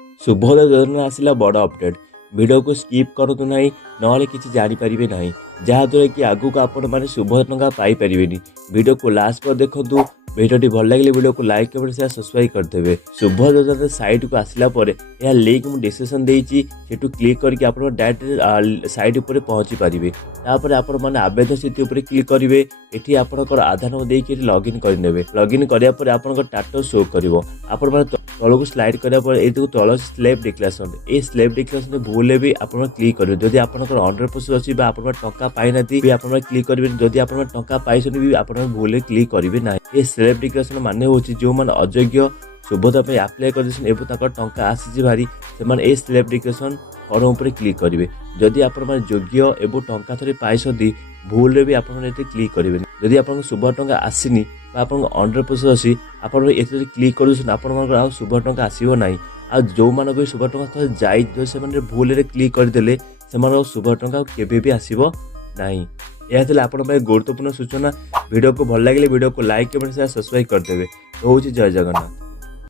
शुभोदय योजना आसिला बड़ update video को स्किप करूँ ना ना कि जानीपारे ना जहाँद्वारा कि आगू आपण मैंने शुभोदय टंका पाइपर वीडियो को लास्ट पर देखूँ। वीडियो भल लगे वीडियो को लाइक कमेंट शेयर सब्सक्राइब करदेवे। शुभोदय योजना साइट को आसला यह लिंक मुझे डिस्क्रिप्शन देती सेठू क्लिक करके आप डायरेक्ट साइट उपर पहुँची पारे। तापर आपण मैंने आवेदन स्थिति उपर क्लिक करेंगे। ये आपंकर आधार नंबर देकर लॉगिन करेंगे। लॉगिन करापर आप स्टाटस शो कर तल को स्लाइड करापर ये तल स्लेब डिक्लेरेशन ये स्लेब डिक्लेरेशन भूल भी आप क्लिक करेंगे। जदि आप 100% अच्छी टंका पाई ना आप क्लिक करेंगे। जदि आप टंका पाई आप भूल क्लिक करेंगे ना। ये स्लेब डिक्लेरेशन माने हूँ जो मैंने अयोग्य शुभोदय आप्लाय कर टंका आसी भारी से स्लेब डिक्लेरेशन फॉर्म उपर क्लिक करेंगे। जदि आप योग्य एवं टंका थोड़े पाई भूल भी आप क्लिक करेंगे। जदि आप शुभ टंका आसनी आप 100% अच्छी आप क्लिक कर आप शुभ टंका आसो ना। आ जो मानक शुभ टंका थोड़े से भूल क्लिक करदे से शुभ टंका केवे भी आसो ना। यह आप गुरुत्वपूर्ण सूचना। वीडियो को भल लगे वीडियो को लाइक कमेंट शेयर सब्सक्राइब करदेवे। रोज जय जगन्नाथ।